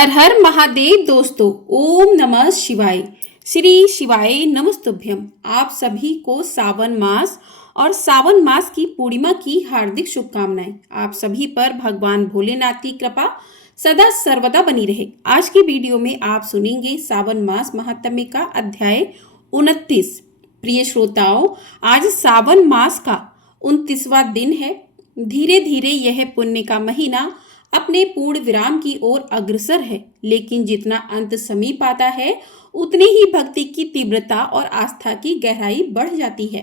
हर हर महादेव दोस्तों। ओम नमः शिवाय। श्री शिवाय नमस्तुभ्यम। आप सभी को सावन मास और सावन मास की पूर्णिमा की हार्दिक शुभकामनाएं। आप सभी पर भगवान भोलेनाथ की कृपा सदा सर्वदा बनी रहे। आज की वीडियो में आप सुनेंगे सावन मास महात्म्य का अध्याय 29। प्रिय श्रोताओं, आज सावन मास का 29वां दिन है। धीरे धीरे यह पुण्य का महीना अपने पूर्ण विराम की ओर अग्रसर है, लेकिन जितना अंत समीप आता है उतनी ही भक्ति की तीव्रता और आस्था की गहराई बढ़ जाती है।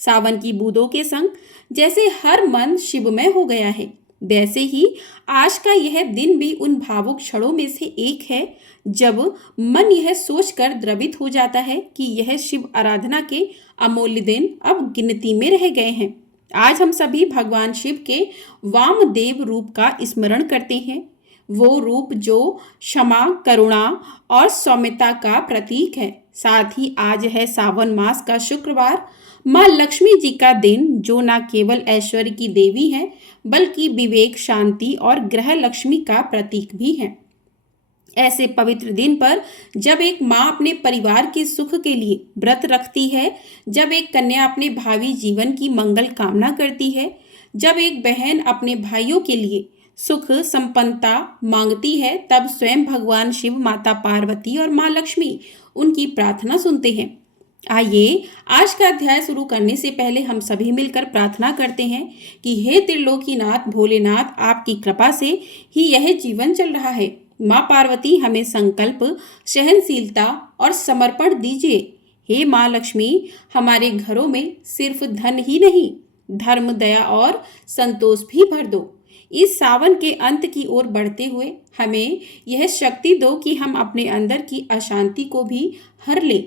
सावन की बूंदों के संग जैसे हर मन शिवमय हो गया है, वैसे ही आज का यह दिन भी उन भावुक क्षणों में से एक है जब मन यह सोचकर द्रवित हो जाता है कि यह शिव आराधना के अमूल्य दिन अब गिनती में रह गए हैं। आज हम सभी भगवान शिव के वामदेव रूप का स्मरण करते हैं, वो रूप जो क्षमा, करुणा और सौम्यता का प्रतीक है। साथ ही आज है सावन मास का शुक्रवार, माँ लक्ष्मी जी का दिन, जो न केवल ऐश्वर्य की देवी है बल्कि विवेक, शांति और गृह लक्ष्मी का प्रतीक भी है। ऐसे पवित्र दिन पर जब एक माँ अपने परिवार के सुख के लिए व्रत रखती है, जब एक कन्या अपने भावी जीवन की मंगल कामना करती है, जब एक बहन अपने भाइयों के लिए सुख संपन्नता मांगती है, तब स्वयं भगवान शिव, माता पार्वती और माँ लक्ष्मी उनकी प्रार्थना सुनते हैं। आइए आज का अध्याय शुरू करने से पहले हम सभी मिलकर प्रार्थना करते हैं कि हे त्रिलोकीनाथ भोलेनाथ, आपकी कृपा से ही यह जीवन चल रहा है। माँ पार्वती, हमें संकल्प, सहनशीलता और समर्पण दीजिए। हे माँ लक्ष्मी, हमारे घरों में सिर्फ धन ही नहीं, धर्म, दया और संतोष भी भर दो। इस सावन के अंत की ओर बढ़ते हुए हमें यह शक्ति दो कि हम अपने अंदर की अशांति को भी हर लें।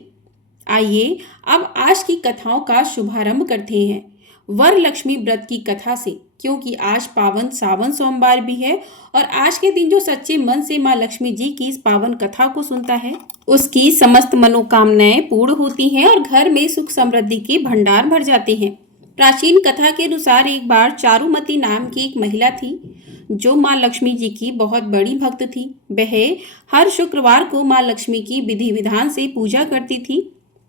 आइए अब आज की कथाओं का शुभारंभ करते हैं। वर लक्ष्मी व्रत की कथा से, क्योंकि आज पावन सावन सोमवार भी है और आज के दिन जो सच्चे मन से माँ लक्ष्मी जी की इस पावन कथा को सुनता है उसकी समस्त मनोकामनाएं पूर्ण होती हैं और घर में सुख समृद्धि के भंडार भर जाते हैं। प्राचीन कथा के अनुसार एक बार चारुमती नाम की एक महिला थी जो माँ लक्ष्मी जी की बहुत बड़ी भक्त थी। वह हर शुक्रवार को माँ लक्ष्मी की विधि विधान से पूजा करती थी।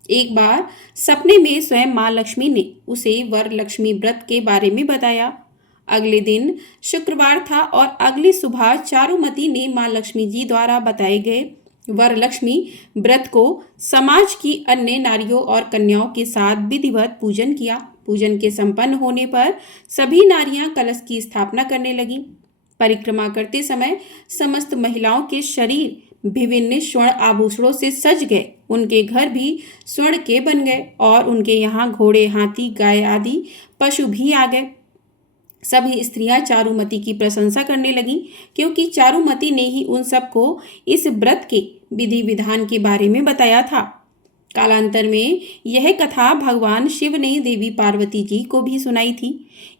एक बार सपने में स्वयं माँ लक्ष्मी ने उसे वर लक्ष्मी व्रत के बारे में बताया। अगले दिन शुक्रवार था और अगली सुबह चारुमती ने माँ लक्ष्मी जी द्वारा बताए गए वर लक्ष्मी व्रत को समाज की अन्य नारियों और कन्याओं के साथ विधिवत पूजन किया। पूजन के संपन्न होने पर सभी नारियां कलश की स्थापना करने लगीं। परिक्रमा करते समय समस्त महिलाओं के शरीर विभिन्न स्वर्ण आभूषणों से सज गए। उनके घर भी स्वर्ण के बन गए और उनके यहाँ घोड़े, हाथी, गाय आदि पशु भी आ गए। सभी स्त्रियां चारुमती की प्रशंसा करने लगीं, क्योंकि चारुमती ने ही उन सबको इस व्रत के विधि विधान के बारे में बताया था। कालांतर में यह कथा भगवान शिव ने देवी पार्वती जी को भी सुनाई थी।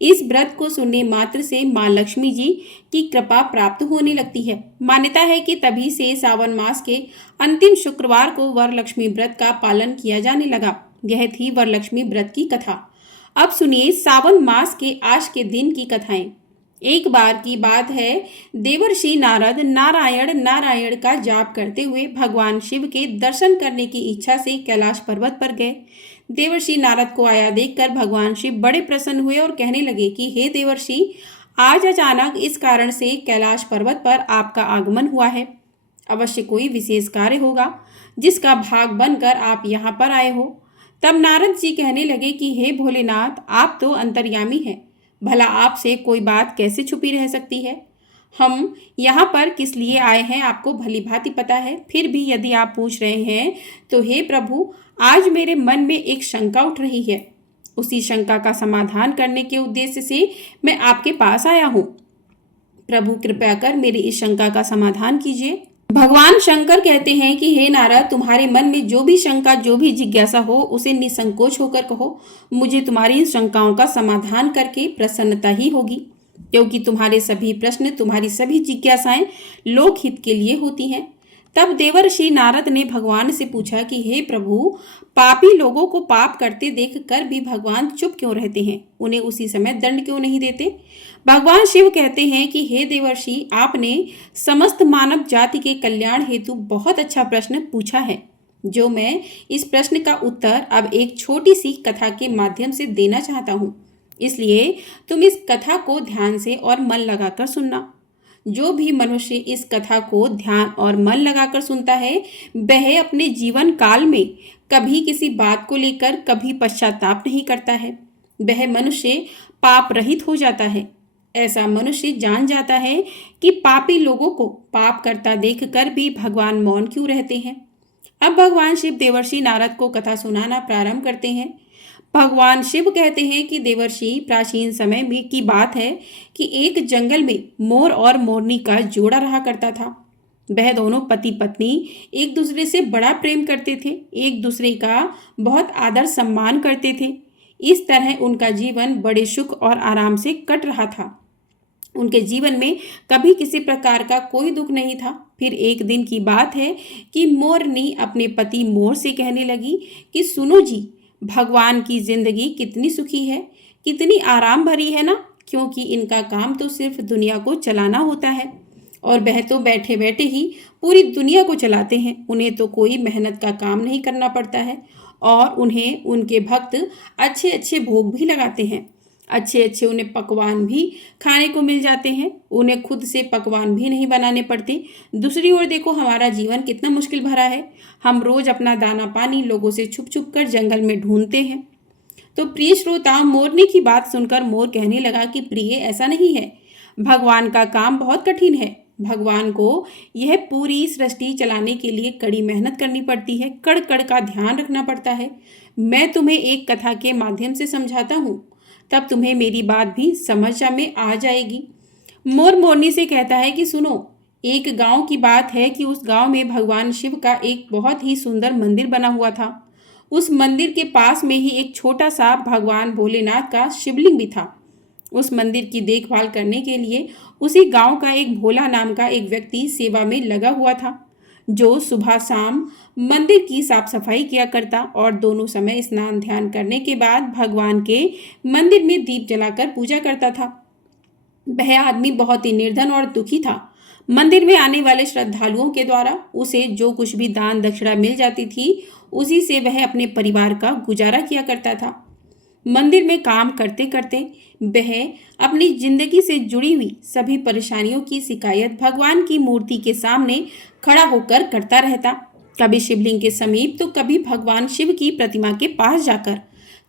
इस व्रत को सुनने मात्र से माँ लक्ष्मी जी की कृपा प्राप्त होने लगती है। मान्यता है कि तभी से सावन मास के अंतिम शुक्रवार को वरलक्ष्मी व्रत का पालन किया जाने लगा। यह थी वरलक्ष्मी व्रत की कथा। अब सुनिए सावन मास के आज के दिन की कथाएं। एक बार की बात है, देवर्षि नारद नारायण नारायण का जाप करते हुए भगवान शिव के दर्शन करने की इच्छा से कैलाश पर्वत पर गए। देवर्षि नारद को आया देखकर भगवान शिव बड़े प्रसन्न हुए और कहने लगे कि हे देवर्षि, आज अचानक इस कारण से कैलाश पर्वत पर आपका आगमन हुआ है। अवश्य कोई विशेष कार्य होगा जिसका भाग बनकर आप यहाँ पर आए हो। तब नारद जी कहने लगे कि हे भोलेनाथ, आप तो अंतर्यामी हैं, भला आपसे कोई बात कैसे छुपी रह सकती है। हम यहाँ पर किस लिए आए हैं आपको भली भांति पता है, फिर भी यदि आप पूछ रहे हैं तो हे प्रभु, आज मेरे मन में एक शंका उठ रही है। उसी शंका का समाधान करने के उद्देश्य से मैं आपके पास आया हूँ। प्रभु कृपया कर मेरी इस शंका का समाधान कीजिए। भगवान शंकर कहते हैं कि हे नारद, तुम्हारे मन में जो भी शंका, जो भी जिज्ञासा हो, उसे निसंकोच होकर कहो। मुझे तुम्हारी इन शंकाओं का समाधान करके प्रसन्नता ही होगी, क्योंकि तुम्हारे सभी प्रश्न, तुम्हारी सभी जिज्ञासाएं लोकहित के लिए होती हैं। तब देवर्षि नारद ने भगवान से पूछा कि हे प्रभु, पापी लोगों को पाप करते देख कर भी भगवान चुप क्यों रहते हैं? उन्हें उसी समय दंड क्यों नहीं देते? भगवान शिव कहते हैं कि हे देवर्षि, आपने समस्त मानव जाति के कल्याण हेतु बहुत अच्छा प्रश्न पूछा है, जो मैं इस प्रश्न का उत्तर अब एक छोटी सी कथा के माध्यम से देना चाहता हूँ। इसलिए तुम इस कथा को ध्यान से और मन लगाकर सुनना। जो भी मनुष्य इस कथा को ध्यान और मन लगाकर सुनता है, वह अपने जीवन काल में कभी किसी बात को लेकर कभी पश्चाताप नहीं करता है। वह मनुष्य पाप रहित हो जाता है। ऐसा मनुष्य जान जाता है कि पापी लोगों को पाप करता देखकर भी भगवान मौन क्यों रहते हैं। अब भगवान शिव देवर्षि नारद को कथा सुनाना प्रारंभ करते हैं। भगवान शिव कहते हैं कि देवर्षि, प्राचीन समय में की बात है कि एक जंगल में मोर और मोरनी का जोड़ा रहा करता था। वह दोनों पति पत्नी एक दूसरे से बड़ा प्रेम करते थे, एक दूसरे का बहुत आदर सम्मान करते थे। इस तरह उनका जीवन बड़े सुख और आराम से कट रहा था। उनके जीवन में कभी किसी प्रकार का कोई दुख नहीं था। फिर एक दिन की बात है कि मोरनी अपने पति मोर से कहने लगी कि सुनो जी, भगवान की जिंदगी कितनी सुखी है, कितनी आराम भरी है ना, क्योंकि इनका काम तो सिर्फ दुनिया को चलाना होता है और वह तो बैठे बैठे ही पूरी दुनिया को चलाते हैं। उन्हें तो कोई मेहनत का काम नहीं करना पड़ता है और उन्हें उनके भक्त अच्छे अच्छे भोग भी लगाते हैं। अच्छे अच्छे उन्हें पकवान भी खाने को मिल जाते हैं। उन्हें खुद से पकवान भी नहीं बनाने पड़ते। दूसरी ओर देखो, हमारा जीवन कितना मुश्किल भरा है। हम रोज अपना दाना पानी लोगों से छुप छुप कर जंगल में ढूंढते हैं। तो प्रिय श्रोता, मोरनी की बात सुनकर मोर कहने लगा कि प्रिय, ऐसा नहीं है। भगवान का काम बहुत कठिन है। भगवान को यह पूरी सृष्टि चलाने के लिए कड़ी मेहनत करनी पड़ती है, कड़ कड़ का ध्यान रखना पड़ता है। मैं तुम्हें एक कथा के माध्यम से समझाता हूँ, तब तुम्हें मेरी बात भी समझ में आ जाएगी। मोर मोरनी से कहता है कि सुनो, एक गांव की बात है कि उस गांव में भगवान शिव का एक बहुत ही सुंदर मंदिर बना हुआ था। उस मंदिर के पास में ही एक छोटा सा भगवान भोलेनाथ का शिवलिंग भी था। उस मंदिर की देखभाल करने के लिए उसी गांव का एक भोला नाम का एक व्यक्ति सेवा में लगा हुआ था, जो सुबह शाम मंदिर की साफ सफाई किया करता और दोनों समय स्नान ध्यान करने के बाद भगवान के मंदिर में दीप जलाकर पूजा करता था। वह आदमी बहुत ही निर्धन और दुखी था। मंदिर में आने वाले श्रद्धालुओं के द्वारा उसे जो कुछ भी दान दक्षिणा मिल जाती थी, उसी से वह अपने परिवार का गुजारा किया करता था। मंदिर में काम करते करते वह अपनी जिंदगी से जुड़ी हुई सभी परेशानियों की शिकायत भगवान की मूर्ति के सामने खड़ा होकर करता रहता। कभी शिवलिंग के समीप तो कभी भगवान शिव की प्रतिमा के पास जाकर।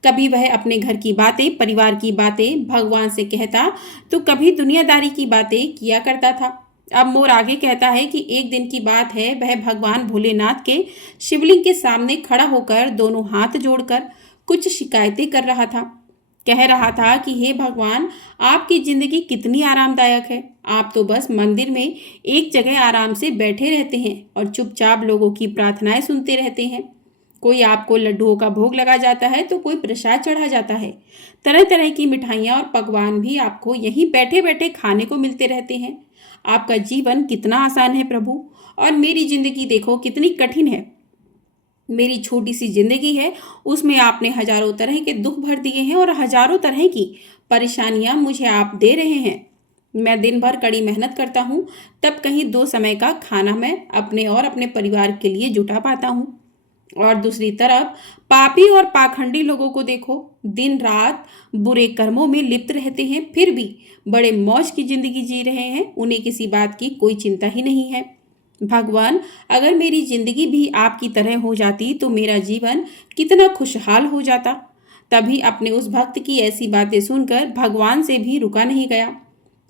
कभी वह अपने घर की बातें, परिवार की बातें भगवान से कहता तो कभी दुनियादारी की बातें किया करता था। अब मोर आगे कहता है कि एक दिन की बात है, वह भगवान भोलेनाथ के शिवलिंग के सामने खड़ा होकर दोनों हाथ जोड़कर कुछ शिकायतें कर रहा था। कह रहा था कि हे भगवान, आपकी जिंदगी कितनी आरामदायक है। आप तो बस मंदिर में एक जगह आराम से बैठे रहते हैं और चुपचाप लोगों की प्रार्थनाएं सुनते रहते हैं। कोई आपको लड्डुओं का भोग लगा जाता है तो कोई प्रसाद चढ़ा जाता है। तरह तरह की मिठाइयाँ और पकवान भी आपको यहीं बैठे बैठे खाने को मिलते रहते हैं। आपका जीवन कितना आसान है प्रभु, और मेरी जिंदगी देखो कितनी कठिन है। मेरी छोटी सी जिंदगी है, उसमें आपने हजारों तरह के दुख भर दिए हैं और हजारों तरह की परेशानियां मुझे आप दे रहे हैं। मैं दिन भर कड़ी मेहनत करता हूँ, तब कहीं 2 समय का खाना मैं अपने और अपने परिवार के लिए जुटा पाता हूँ। और दूसरी तरफ पापी और पाखंडी लोगों को देखो, दिन रात बुरे कर्मों में लिप्त रहते हैं, फिर भी बड़े मौज की जिंदगी जी रहे हैं। उन्हें किसी बात की कोई चिंता ही नहीं है। भगवान, अगर मेरी जिंदगी भी आपकी तरह हो जाती तो मेरा जीवन कितना खुशहाल हो जाता। तभी अपने उस भक्त की ऐसी बातें सुनकर भगवान से भी रुका नहीं गया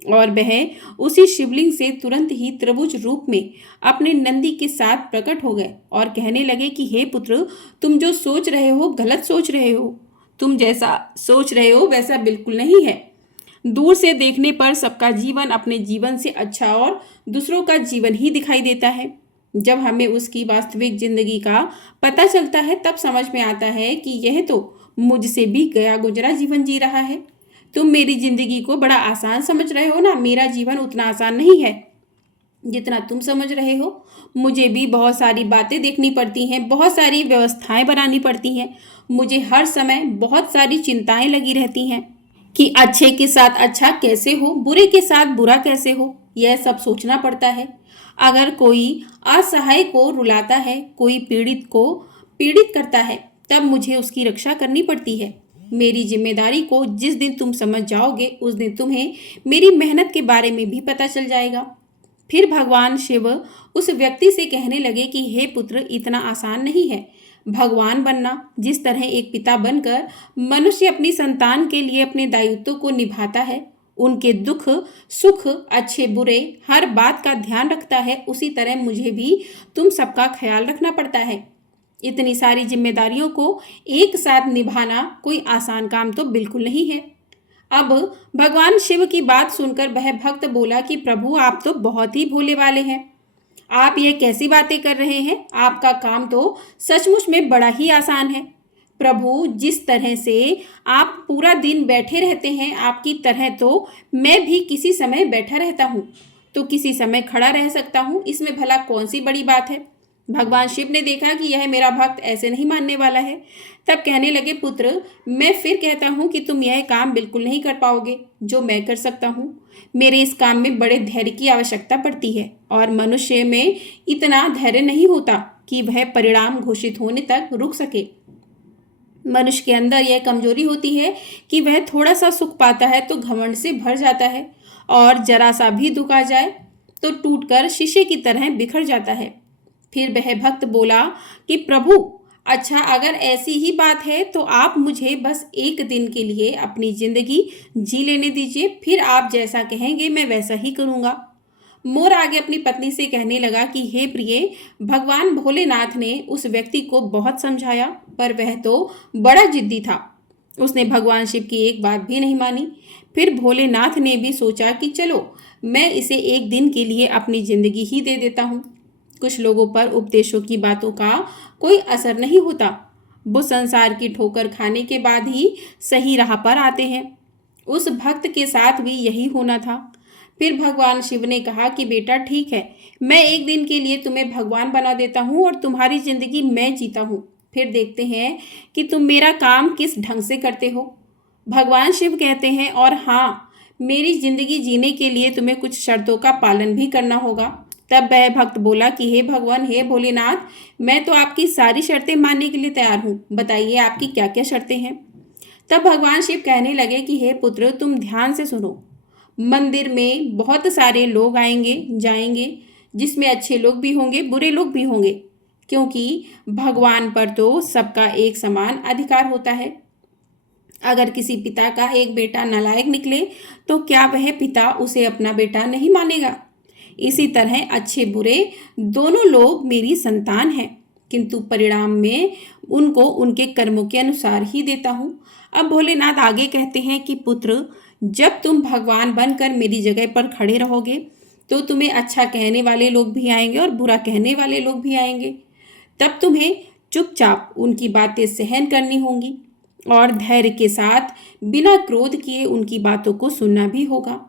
और वह उसी शिवलिंग से तुरंत ही त्रिभुज रूप में अपने नंदी के साथ प्रकट हो गए और कहने लगे कि हे पुत्र, तुम जो सोच रहे हो गलत सोच रहे हो। तुम जैसा सोच रहे हो वैसा बिल्कुल नहीं है। दूर से देखने पर सबका जीवन अपने जीवन से अच्छा और दूसरों का जीवन ही दिखाई देता है। जब हमें उसकी वास्तविक जिंदगी का पता चलता है तब समझ में आता है कि यह तो मुझसे भी गया गुजरा जीवन जी रहा है। तुम मेरी जिंदगी को बड़ा आसान समझ रहे हो ना, मेरा जीवन उतना आसान नहीं है। जितना तुम समझ रहे हो। मुझे भी बहुत सारी बातें देखनी पड़ती हैं, बहुत सारी व्यवस्थाएं बनानी पड़ती हैं। मुझे हर समय बहुत सारी चिंताएं लगी रहती हैं कि अच्छे के साथ अच्छा कैसे हो, बुरे के साथ बुरा कैसे हो, यह सब सोचना पड़ता है। अगर कोई असहाय को रुलाता है, कोई पीड़ित को पीड़ित करता है, तब मुझे उसकी रक्षा करनी पड़ती है। मेरी जिम्मेदारी को जिस दिन तुम समझ जाओगे, उस दिन तुम्हें मेरी मेहनत के बारे में भी पता चल जाएगा। फिर भगवान शिव उस व्यक्ति से कहने लगे कि हे पुत्र, इतना आसान नहीं है भगवान बनना। जिस तरह एक पिता बनकर मनुष्य अपनी संतान के लिए अपने दायित्व को निभाता है, उनके दुख सुख अच्छे बुरे हर बात का ध्यान रखता है, उसी तरह मुझे भी तुम सबका ख्याल रखना पड़ता है। इतनी सारी जिम्मेदारियों को एक साथ निभाना कोई आसान काम तो बिल्कुल नहीं है। अब भगवान शिव की बात सुनकर वह भक्त बोला कि प्रभु, आप तो बहुत ही भोले वाले हैं। आप ये कैसी बातें कर रहे हैं? आपका काम तो सचमुच में बड़ा ही आसान है। प्रभु, जिस तरह से आप पूरा दिन बैठे रहते हैं, आपकी तरह तो मैं भी किसी समय बैठा रहता हूँ, तो किसी समय खड़ा रह सकता हूँ। इसमें भला कौन सी बड़ी बात है? भगवान शिव ने देखा कि यह मेरा भक्त ऐसे नहीं मानने वाला है, तब कहने लगे, पुत्र, मैं फिर कहता हूँ कि तुम यह काम बिल्कुल नहीं कर पाओगे जो मैं कर सकता हूँ। मेरे इस काम में बड़े धैर्य की आवश्यकता पड़ती है और मनुष्य में इतना धैर्य नहीं होता कि वह परिणाम घोषित होने तक रुक सके। मनुष्य के अंदर यह कमजोरी होती है कि वह थोड़ा सा सुख पाता है तो घमंड से भर जाता है, और जरा सा भी दुख आ जाए तो टूटकर शीशे की तरह बिखर जाता है। फिर वह भक्त बोला कि प्रभु, अच्छा, अगर ऐसी ही बात है तो आप मुझे बस एक दिन के लिए अपनी जिंदगी जी लेने दीजिए, फिर आप जैसा कहेंगे मैं वैसा ही करूँगा। मोर आगे अपनी पत्नी से कहने लगा कि हे प्रिय, भगवान भोलेनाथ ने उस व्यक्ति को बहुत समझाया, पर वह तो बड़ा जिद्दी था। उसने भगवान शिव की एक बात भी नहीं मानी। फिर भोलेनाथ ने भी सोचा कि चलो, मैं इसे एक दिन के लिए अपनी जिंदगी ही दे देता हूँ। कुछ लोगों पर उपदेशों की बातों का कोई असर नहीं होता। वो संसार की ठोकर खाने के बाद ही सही राह पर आते हैं। उस भक्त के साथ भी यही होना था। फिर भगवान शिव ने कहा कि बेटा, ठीक है, मैं एक दिन के लिए तुम्हें भगवान बना देता हूँ और तुम्हारी जिंदगी मैं जीता हूँ। फिर देखते हैं कि तुम मेरा काम किस ढंग से करते हो। भगवान शिव कहते हैं, और हाँ, मेरी जिंदगी जीने के लिए तुम्हें कुछ शर्तों का पालन भी करना होगा। तब वह भक्त बोला कि हे भगवान, हे भोलेनाथ, मैं तो आपकी सारी शर्तें मानने के लिए तैयार हूँ। बताइए आपकी क्या क्या शर्तें हैं। तब भगवान शिव कहने लगे कि हे पुत्र, तुम ध्यान से सुनो। मंदिर में बहुत सारे लोग आएंगे जाएंगे, जिसमें अच्छे लोग भी होंगे, बुरे लोग भी होंगे, क्योंकि भगवान पर तो सबका एक समान अधिकार होता है। अगर किसी पिता का एक बेटा नालायक निकले तो क्या वह पिता उसे अपना बेटा नहीं मानेगा? इसी तरह अच्छे बुरे दोनों लोग मेरी संतान हैं, किंतु परिणाम में उनको उनके कर्मों के अनुसार ही देता हूँ। अब भोलेनाथ आगे कहते हैं कि पुत्र, जब तुम भगवान बनकर मेरी जगह पर खड़े रहोगे तो तुम्हें अच्छा कहने वाले लोग भी आएंगे और बुरा कहने वाले लोग भी आएंगे। तब तुम्हें चुपचाप उनकी बातें सहन करनी होंगी और धैर्य के साथ बिना क्रोध किए उनकी बातों को सुनना भी होगा,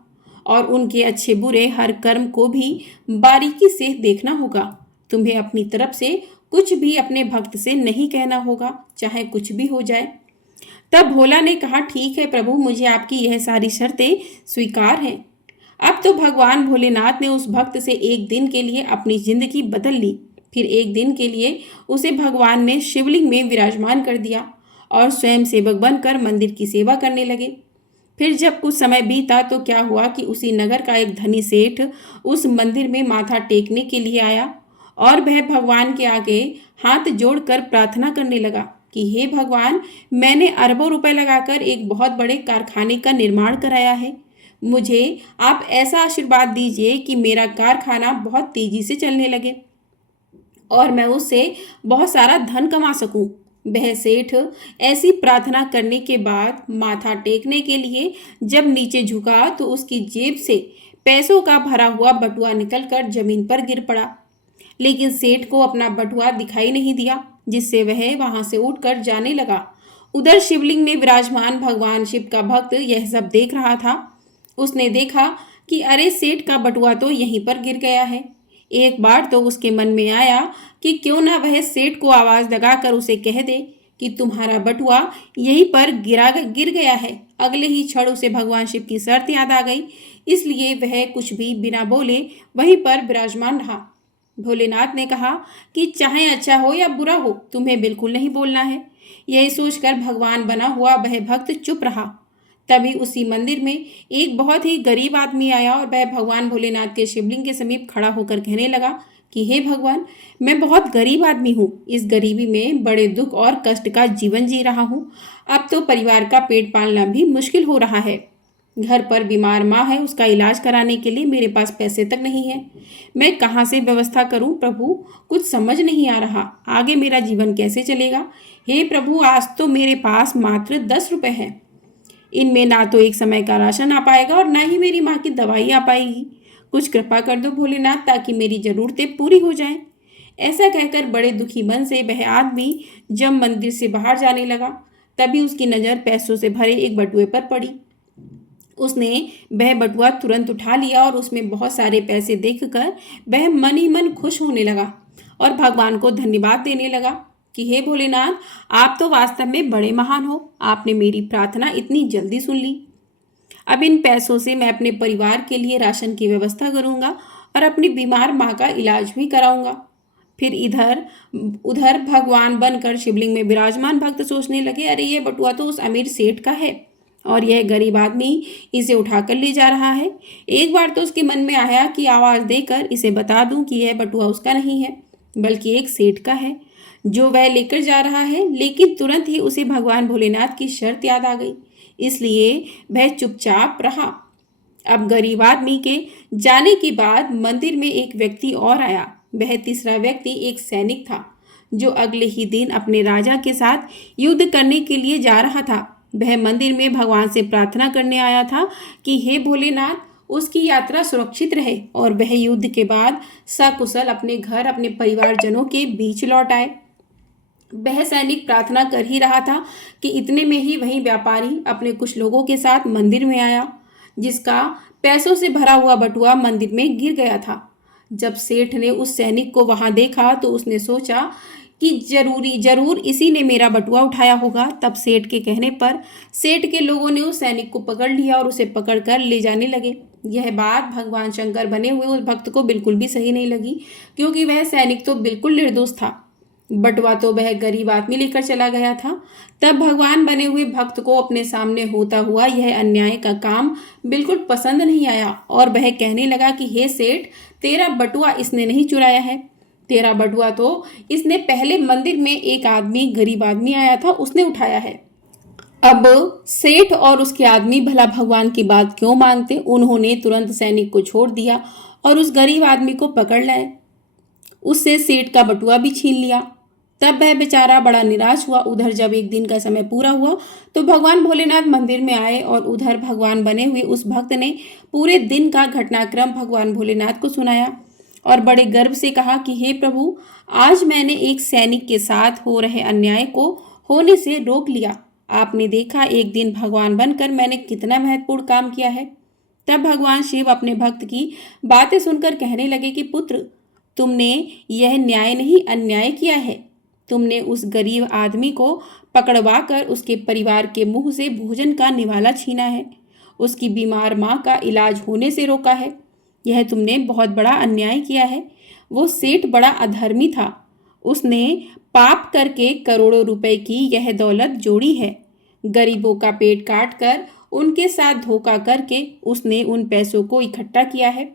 और उनके अच्छे बुरे हर कर्म को भी बारीकी से देखना होगा। तुम्हें अपनी तरफ से कुछ भी अपने भक्त से नहीं कहना होगा, चाहे कुछ भी हो जाए। तब भोला ने कहा, ठीक है प्रभु, मुझे आपकी यह सारी शर्तें स्वीकार हैं। अब तो भगवान भोलेनाथ ने उस भक्त से एक दिन के लिए अपनी जिंदगी बदल ली। फिर एक दिन के लिए उसे भगवान ने शिवलिंग में विराजमान कर दिया और स्वयं सेवक बनकर मंदिर की सेवा करने लगे। फिर जब कुछ समय बीता तो क्या हुआ कि उसी नगर का एक धनी सेठ उस मंदिर में माथा टेकने के लिए आया और वह भगवान के आगे हाथ जोड़कर प्रार्थना करने लगा कि हे भगवान, मैंने अरबों रुपए लगाकर एक बहुत बड़े कारखाने का निर्माण कराया है। मुझे आप ऐसा आशीर्वाद दीजिए कि मेरा कारखाना बहुत तेजी से चलने लगे और मैं उससे बहुत सारा धन कमा सकूं। वह सेठ ऐसी प्रार्थना करने के बाद माथा टेकने के लिए जब नीचे झुका तो उसकी जेब से पैसों का भरा हुआ बटुआ निकलकर जमीन पर गिर पड़ा, लेकिन सेठ को अपना बटुआ दिखाई नहीं दिया, जिससे वह वहां से उठकर जाने लगा। उधर शिवलिंग में विराजमान भगवान शिव का भक्त यह सब देख रहा था। उसने देखा कि अरे सेठ का बटुआ तो यहीं पर गिर गया है। एक बार तो उसके मन में आया कि क्यों ना वह सेठ को आवाज लगाकर उसे कह दे कि तुम्हारा बटुआ यहीं पर गिर गया है। अगले ही क्षण उसे भगवान शिव की शर्त याद आ गई, इसलिए वह कुछ भी बिना बोले वहीं पर विराजमान रहा। भोलेनाथ ने कहा कि चाहे अच्छा हो या बुरा हो, तुम्हें बिल्कुल नहीं बोलना है। यही सोचकर भगवान बना हुआ वह भक्त चुप रहा। तभी उसी मंदिर में एक बहुत ही गरीब आदमी आया और वह भगवान भोलेनाथ के शिवलिंग के समीप खड़ा होकर कहने लगा कि हे भगवान, मैं बहुत गरीब आदमी हूँ। इस गरीबी में बड़े दुख और कष्ट का जीवन जी रहा हूँ। अब तो परिवार का पेट पालना भी मुश्किल हो रहा है। घर पर बीमार माँ है, उसका इलाज कराने के लिए मेरे पास पैसे तक नहीं है। मैं कहाँ से व्यवस्था करूं प्रभु, कुछ समझ नहीं आ रहा। आगे मेरा जीवन कैसे चलेगा। हे प्रभु, आज तो मेरे पास मात्र 10 रुपए हैं। इनमें ना तो एक समय का राशन आ पाएगा और ना ही मेरी माँ की दवाई आ पाएगी। कुछ कृपा कर दो भोलेनाथ, ताकि मेरी जरूरतें पूरी हो जाएं। ऐसा कहकर बड़े दुखी मन से वह आदमी जब मंदिर से बाहर जाने लगा, तभी उसकी नज़र पैसों से भरे एक बटुए पर पड़ी। उसने वह बटुआ तुरंत उठा लिया और उसमें बहुत सारे पैसे देखकर वह मन ही मन खुश होने लगा और भगवान को धन्यवाद देने लगा कि हे भोलेनाथ, आप तो वास्तव में बड़े महान हो। आपने मेरी प्रार्थना इतनी जल्दी सुन ली। अब इन पैसों से मैं अपने परिवार के लिए राशन की व्यवस्था करूंगा और अपनी बीमार माँ का इलाज भी कराऊंगा। फिर इधर उधर भगवान बनकर शिवलिंग में विराजमान भक्त सोचने लगे, अरे ये बटुआ तो उस अमीर सेठ का है और यह गरीब आदमी इसे उठाकर ले जा रहा है। एक बार तो उसके मन में आया कि आवाज़ देकर इसे बता दूं कि यह बटुआ उसका नहीं है, बल्कि एक सेठ का है जो वह लेकर जा रहा है। लेकिन तुरंत ही उसे भगवान भोलेनाथ की शर्त याद आ गई, इसलिए वह चुपचाप रहा। अब गरीब आदमी के जाने के बाद मंदिर में एक व्यक्ति और आया। वह तीसरा व्यक्ति एक सैनिक था जो अगले ही दिन अपने राजा के साथ युद्ध करने के लिए जा रहा था। वह मंदिर में भगवान से प्रार्थना करने आया था कि हे भोलेनाथ, उसकी यात्रा सुरक्षित रहे और वह युद्ध के बाद सकुशल अपने घर अपने परिवारजनों के बीच लौट आए। वह सैनिक प्रार्थना कर ही रहा था कि इतने में ही वही व्यापारी अपने कुछ लोगों के साथ मंदिर में आया, जिसका पैसों से भरा हुआ बटुआ मंदिर में गिर गया था। जब सेठ ने उस सैनिक को वहां देखा तो उसने सोचा कि जरूर इसी ने मेरा बटुआ उठाया होगा। तब सेठ के कहने पर सेठ के लोगों ने उस सैनिक को पकड़ लिया और उसे पकड़कर ले जाने लगे। यह बात भगवान शंकर बने हुए उस भक्त को बिल्कुल भी सही नहीं लगी, क्योंकि वह सैनिक तो बिल्कुल निर्दोष था। बटुआ तो वह गरीब आदमी लेकर चला गया था। तब भगवान बने हुए भक्त को अपने सामने होता हुआ यह अन्याय का काम बिल्कुल पसंद नहीं आया और वह कहने लगा कि हे सेठ, तेरा बटुआ इसने नहीं चुराया है। तेरा बटुआ तो इसने पहले मंदिर में एक आदमी गरीब आदमी आया था, उसने उठाया है। अब सेठ और उसके आदमी भला भगवान की बात क्यों मानते। उन्होंने तुरंत सैनिक को छोड़ दिया और उस गरीब आदमी को पकड़ लाए। उससे सेठ का बटुआ भी छीन लिया। तब वह बेचारा बड़ा निराश हुआ। उधर जब एक दिन का समय पूरा हुआ तो भगवान भोलेनाथ मंदिर में आए और उधर भगवान बने हुए उस भक्त ने पूरे दिन का घटनाक्रम भगवान भोलेनाथ को सुनाया और बड़े गर्व से कहा कि हे प्रभु, आज मैंने एक सैनिक के साथ हो रहे अन्याय को होने से रोक लिया। आपने देखा एक दिन भगवान बनकर मैंने कितना महत्वपूर्ण काम किया है। तब भगवान शिव अपने भक्त की बातें सुनकर कहने लगे कि पुत्र, तुमने यह न्याय नहीं अन्याय किया है। तुमने उस गरीब आदमी को पकड़वा कर उसके परिवार के मुंह से भोजन का निवाला छीना है, उसकी बीमार माँ का इलाज होने से रोका है। यह तुमने बहुत बड़ा अन्याय किया है। वो सेठ बड़ा अधर्मी था। उसने पाप करके करोड़ों रुपए की यह दौलत जोड़ी है। गरीबों का पेट काट कर उनके साथ धोखा करके उसने उन पैसों को इकट्ठा किया है।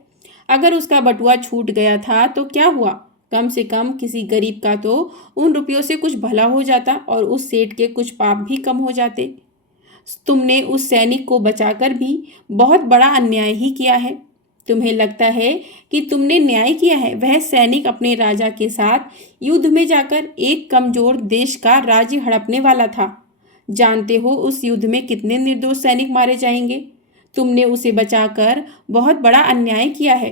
अगर उसका बटुआ छूट गया था तो क्या हुआ, कम से कम किसी गरीब का तो उन रुपयों से कुछ भला हो जाता और उस सेठ के कुछ पाप भी कम हो जाते। तुमने उस सैनिक को बचाकर भी बहुत बड़ा अन्याय ही किया है। तुम्हें लगता है कि तुमने न्याय किया है। वह सैनिक अपने राजा के साथ युद्ध में जाकर एक कमजोर देश का राज्य हड़पने वाला था। जानते हो उस युद्ध में कितने निर्दोष सैनिक मारे जाएंगे। तुमने उसे बचाकर बहुत बड़ा अन्याय किया है।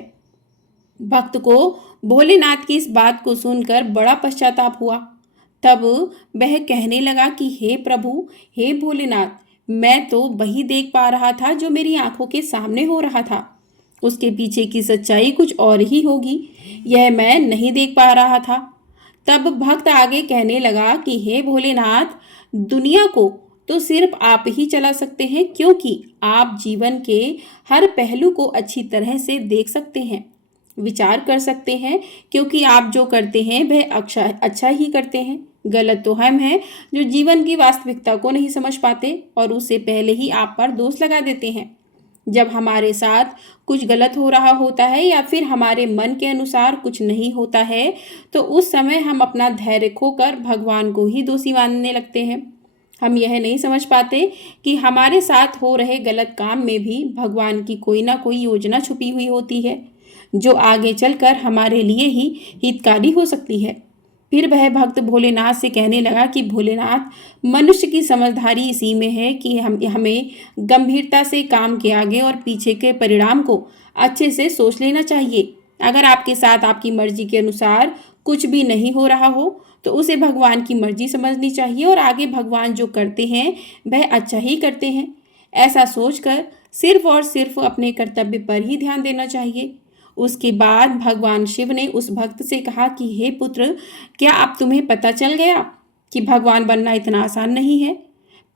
भक्त को भोलेनाथ की इस बात को सुनकर बड़ा पश्चाताप हुआ। तब वह कहने लगा कि हे प्रभु, हे भोलेनाथ, मैं तो वही देख पा रहा था जो मेरी आंखों के सामने हो रहा था। उसके पीछे की सच्चाई कुछ और ही होगी, यह मैं नहीं देख पा रहा था। तब भक्त आगे कहने लगा कि हे भोलेनाथ, दुनिया को तो सिर्फ आप ही चला सकते हैं, क्योंकि आप जीवन के हर पहलू को अच्छी तरह से देख सकते हैं, विचार कर सकते हैं, क्योंकि आप जो करते हैं वह अच्छा ही करते हैं। गलत तो हम हैं जो जीवन की वास्तविकता को नहीं समझ पाते और उससे पहले ही आप पर दोष लगा देते हैं। जब हमारे साथ कुछ गलत हो रहा होता है या फिर हमारे मन के अनुसार कुछ नहीं होता है, तो उस समय हम अपना धैर्य खोकर भगवान को ही दोषी मानने लगते हैं। हम यह नहीं समझ पाते कि हमारे साथ हो रहे गलत काम में भी भगवान की कोई ना कोई योजना छुपी हुई होती है, जो आगे चलकर हमारे लिए ही हितकारी हो सकती है। फिर वह भक्त भोलेनाथ से कहने लगा कि भोलेनाथ, मनुष्य की समझदारी इसी में है कि हमें गंभीरता से काम के आगे और पीछे के परिणाम को अच्छे से सोच लेना चाहिए। अगर आपके साथ आपकी मर्जी के अनुसार कुछ भी नहीं हो रहा हो, तो उसे भगवान की मर्जी समझनी चाहिए और आगे भगवान जो करते हैं वह अच्छा ही करते हैं, ऐसा सोचकर सिर्फ और सिर्फ अपने कर्तव्य पर ही ध्यान देना चाहिए। उसके बाद भगवान शिव ने उस भक्त से कहा कि हे पुत्र, क्या अब तुम्हें पता चल गया कि भगवान बनना इतना आसान नहीं है?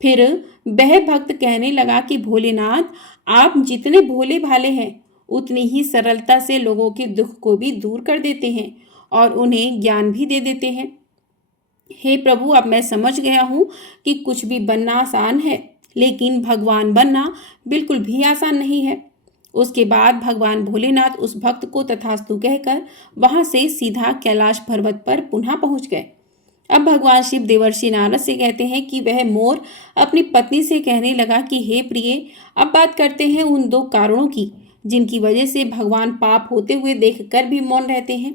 फिर वह भक्त कहने लगा कि भोलेनाथ, आप जितने भोले भाले हैं उतनी ही सरलता से लोगों के दुख को भी दूर कर देते हैं और उन्हें ज्ञान भी दे देते हैं। हे प्रभु, अब मैं समझ गया हूँ कि कुछ भी बनना आसान है, लेकिन भगवान बनना बिल्कुल भी आसान नहीं है। उसके बाद भगवान भोलेनाथ उस भक्त को तथास्तु कहकर वहां से सीधा कैलाश पर्वत पर पुनः पहुंच गए। अब भगवान शिव देवर्षि नारद से कहते हैं कि वह मोर अपनी पत्नी से कहने लगा कि हे प्रिय, अब बात करते हैं उन दो कारणों की जिनकी वजह से भगवान पाप होते हुए देखकर भी मौन रहते हैं।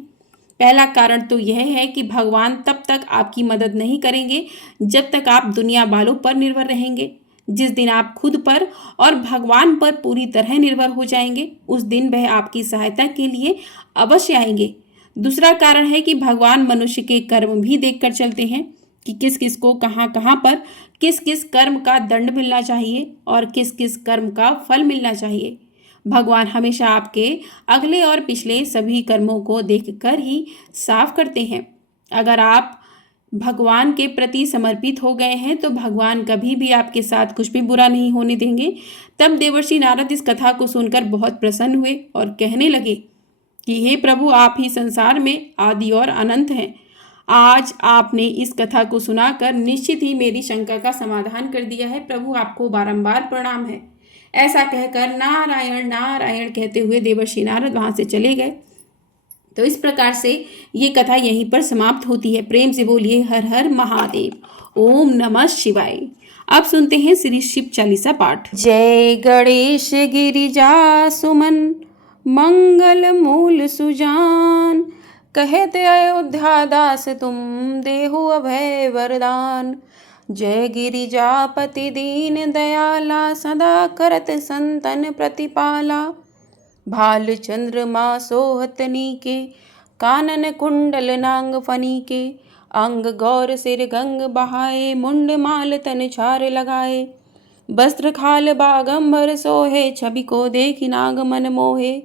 पहला कारण तो यह है कि भगवान तब तक आपकी मदद नहीं करेंगे जब तक आप दुनिया वालों पर निर्भर रहेंगे। जिस दिन आप खुद पर और भगवान पर पूरी तरह निर्भर हो जाएंगे, उस दिन वह आपकी सहायता के लिए अवश्य आएंगे। दूसरा कारण है कि भगवान मनुष्य के कर्म भी देखकर चलते हैं कि किस किस को कहाँ कहाँ पर किस किस कर्म का दंड मिलना चाहिए और किस किस कर्म का फल मिलना चाहिए। भगवान हमेशा आपके अगले और पिछले सभी कर्मों को देखकर ही साफ करते हैं। अगर आप भगवान के प्रति समर्पित हो गए हैं तो भगवान कभी भी आपके साथ कुछ भी बुरा नहीं होने देंगे। तब देवर्षि नारद इस कथा को सुनकर बहुत प्रसन्न हुए और कहने लगे कि हे प्रभु, आप ही संसार में आदि और अनंत हैं। आज आपने इस कथा को सुनाकर निश्चित ही मेरी शंका का समाधान कर दिया है। प्रभु, आपको बारंबार प्रणाम है। ऐसा कहकर नारायण नारायण कहते हुए देवर्षि नारद वहां से चले गए। तो इस प्रकार से ये कथा यहीं पर समाप्त होती है। प्रेम से बोलिए हर हर महादेव। ओम नमः शिवाय। अब सुनते हैं श्री शिव चालीसा पाठ। जय गणेश गिरिजा सुमन, मंगल मूल सुजान, कहते अयोध्या दास तुम देहु अभय वरदान। जय गिरिजापति दीन दयाला, सदा करत संतन प्रतिपाला। भाल चंद्रमा सोहतनी के, कानन कुंडल नांग फनी के। अंग गौर सिर गंग बहाए, मुंड माल तन छार लगाए। वस्त्र खाल बागंबर सोहे, छवि को देखी नाग मन मोहे।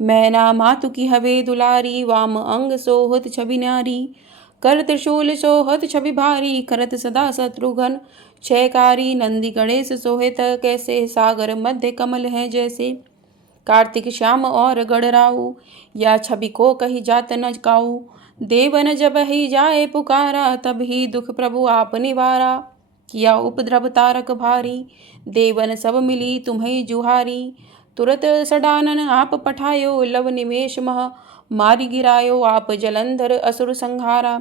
मैना मातु की हवे दुलारी, वाम अंग सोहत छवि नारी। कर त्रिशूल सोहत छवि भारी, करत सदा शत्रुघ्न छयकारी। नंदी गणेश सोहेत कैसे, सागर मध्य कमल है जैसे। कार्तिक श्याम और गणराऊ, या छवि को कही जात न काऊ। देवन जब ही जाए पुकारा, तब ही दुख प्रभु आप निवारा। किया उपद्रव तारक भारी, देवन सब मिली तुम्हें जुहारी। तुरत सडानन आप पठायो, लव निमेष मह मारी गिरायो। आप जलंधर असुर संहारा,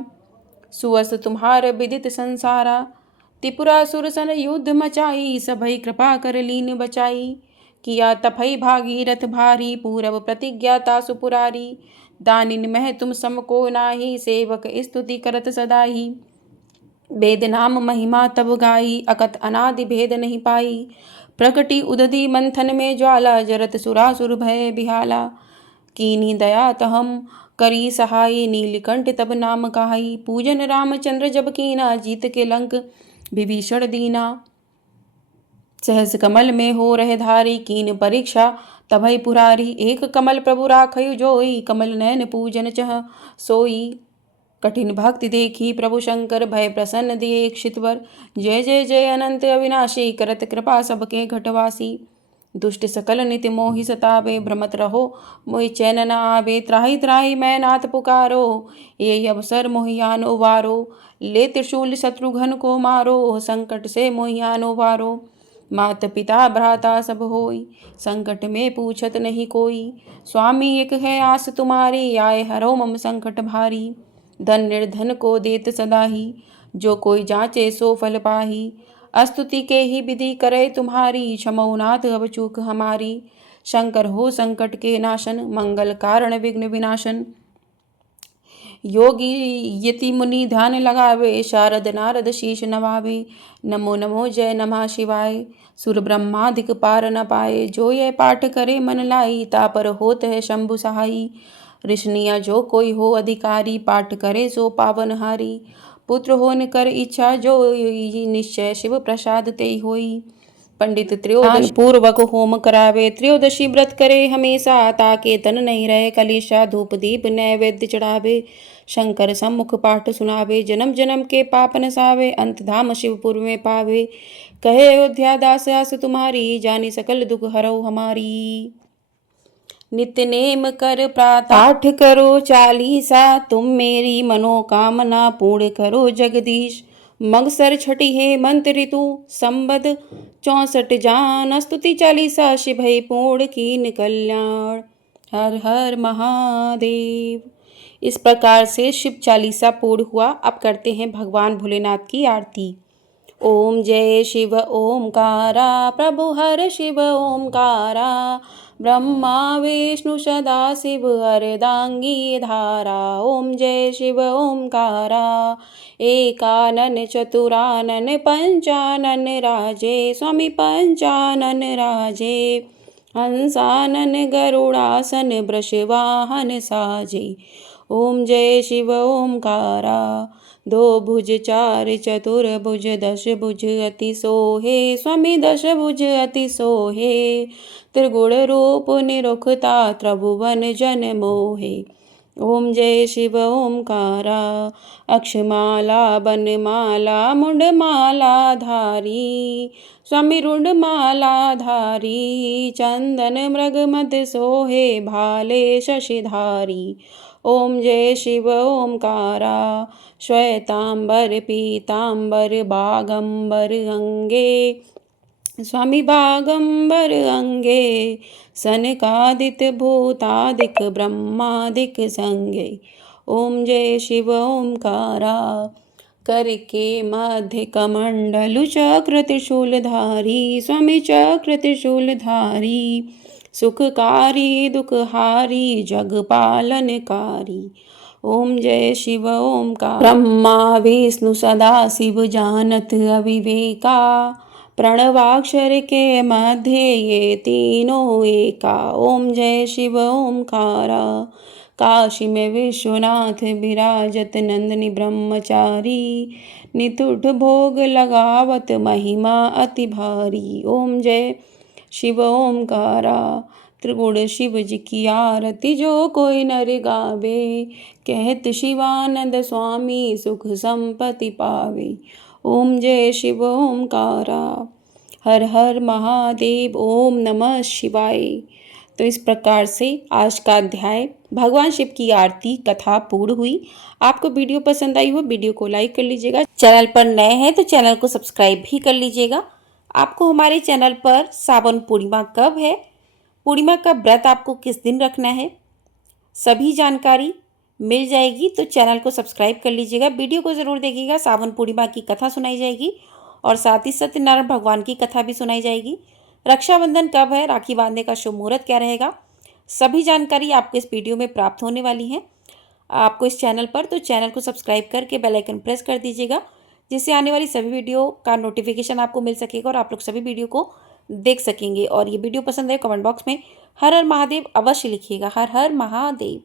सुअस तुम्हार विदित संसारा। त्रिपुरासुर सन युद्ध मचाई, सभई कृपा कर लीन बचाई। किया तपई भागीरथ भारी, पूरब प्रतिज्ञा तासु पुरारी। दानिन मह तुम सम को नाही, सेवक स्तुति करत सदाही। वेद नाम महिमा तब गाई, अकत अनादि भेद नहीं पाई। प्रकटी उदधि मंथन में ज्वाला, जरत सुरासुर भय बिहाला। कीनी दया तहम करी सहाई, नीलकंठ तब नाम कहाई। पूजन रामचंद्र जब कीना, जीत के लंक विभीषण दीना। सहस कमल में हो रहे धारी, कीन परीक्षा तभई पुरारी एक कमल प्रभु राखयु जोई, कमल नयन पूजन चह सोई। कठिन भक्ति देखी प्रभु शंकर, भय प्रसन्न दिए क्षितवर। जय जय जय अनंत अविनाशी, करत कृपा सबके घटवासी। दुष्ट सकल नित्य मोहि सतावे, भ्रमत रहो मोहि चैन न आवे। त्राहि त्राहि मैं नाथ पुकारो, ये अवसर मोहियान उबारो। ले त्रिशूल शत्रुघ्न को मारो, संकट से मोहियान उबारो। मात पिता भ्राता सब होई, संकट में पूछत नहीं कोई। स्वामी एक है आस तुम्हारी, आए हरो मम संकट भारी। धन निर्धन को देत सदाही, जो कोई जांचे सो फल पाही। स्तुति के ही विधि करे तुम्हारी, क्षमौ नाथ अब चूक हमारी। शंकर हो संकट के नाशन, मंगल कारण विघ्न विनाशन। योगी यति मुनि ध्यान लगावे, शारद नारद शीश नवावे। नमो नमो जय नमः शिवाय, सुर ब्रह्मादिक पार न पाए। जो ये पाठ करे मन लाई, तापर होत है शंभु सहाई। ऋषनिया जो कोई हो अधिकारी, पाठ करे सो पावनहारी। पुत्र होन कर इच्छा जो, निश्चय शिव प्रसाद ते होई। पंडित त्रयोदश पूर्वक होम करावे, त्रयोदशी व्रत करे हमेशा। ताके तन नहीं रहे कलेशा, धूप दीप नैवेद्य चढ़ावे। शंकर सम्मुख पाठ सुनावे, जन्म जन्म के पाप नसावे। अंत धाम शिवपुर में पावे, कहे अयोध्या दास आस तुम्हारी। जानी सकल दुख हरौ हमारी। नित्य नेम कर प्रातः पाठ करो चालीसा, तुम मेरी मनोकामना पूर्ण करो जगदीश। मगसर छठी है मंत्र ऋतु, संबद 64 जान। स्तुति चालीसा शिभय पूर्ण कीन कल्याण। हर हर महादेव। इस प्रकार से शिव चालीसा पूर्ण हुआ। अब करते हैं भगवान भोलेनाथ की आरती। ओम जय शिव ओमकारा, प्रभु हर शिव ओमकारा। ब्रह्मा विष्णु सदा शिव अर्धांगी धारा। ओम जय शिव ओमकारा, एकानन चतुरानन पंचानन राजे। स्वामी पंचानन राजे, हंसानन गरुड़ासन वृषवाहन साजे। ओम जय शिव ओमकारा, दो भुज चार चतुर्भुज दश भुज अति सोहे। स्वामी दश भुज अति सोहे, त्रिगुण रूप निरुखता त्रिभुवन जन मोहे। ओम जय शिव ओमकारा, अक्षमाला बनमाला मुंडमाला धारी। स्वामी रुंडमाला धारी, चंदन मृग मद सोहे भाले शशिधारी। ओम जय शिव ओमकारा, श्वेतांबर पीतांबर बागंबर अंगे। स्वामी बागंबर अंगे, सनकादिक भूतादिक ब्रह्मादिक संगे। ओम जय शिव ओमकारा, करके मध्य कमंडलु चक्र त्रिशूलधारी। स्वामी चक्र त्रिशूलधारी, सुखकारी दुखहारी जग पालनकारी। ओम जय शिव ओमकार, ब्रह्मा विष्णु सदा शिव जानत अविवेका। प्रणवाक्षर के मध्य ये तीनों एका। ओम जय शिव ओमकारा, काशी में विश्वनाथ विराजत नंदनी ब्रह्मचारी। नितुठ भोग लगावत महिमा अति भारी। ओम जय शिव ओमकारा, त्रिगुण शिव जी की आरती जो कोई नर गावे। कहत शिवानंद स्वामी सुख संपत्ति पावे। ओम जय शिव ओमकारा, हर हर महादेव। ओम नमः शिवाय। तो इस प्रकार से आज का अध्याय भगवान शिव की आरती कथा पूर्ण हुई। आपको वीडियो पसंद आई हो, वीडियो को लाइक कर लीजिएगा। चैनल पर नए हैं तो चैनल को सब्सक्राइब भी कर लीजिएगा। आपको हमारे चैनल पर सावन पूर्णिमा कब है, पूर्णिमा का व्रत आपको किस दिन रखना है, सभी जानकारी मिल जाएगी। तो चैनल को सब्सक्राइब कर लीजिएगा, वीडियो को ज़रूर देखिएगा। सावन पूर्णिमा की कथा सुनाई जाएगी और साथ ही सत्यनारायण भगवान की कथा भी सुनाई जाएगी। रक्षाबंधन कब है, राखी बांधने का शुभ मुहूर्त क्या रहेगा, सभी जानकारी आपको इस वीडियो में प्राप्त होने वाली है। आपको इस चैनल पर, तो चैनल को सब्सक्राइब करके बेल आइकन प्रेस कर दीजिएगा, जिससे आने वाली सभी वीडियो का नोटिफिकेशन आपको मिल सकेगा और आप लोग सभी वीडियो को देख सकेंगे। और ये वीडियो पसंद है कमेंट बॉक्स में हर हर महादेव अवश्य लिखिएगा। हर हर महादेव।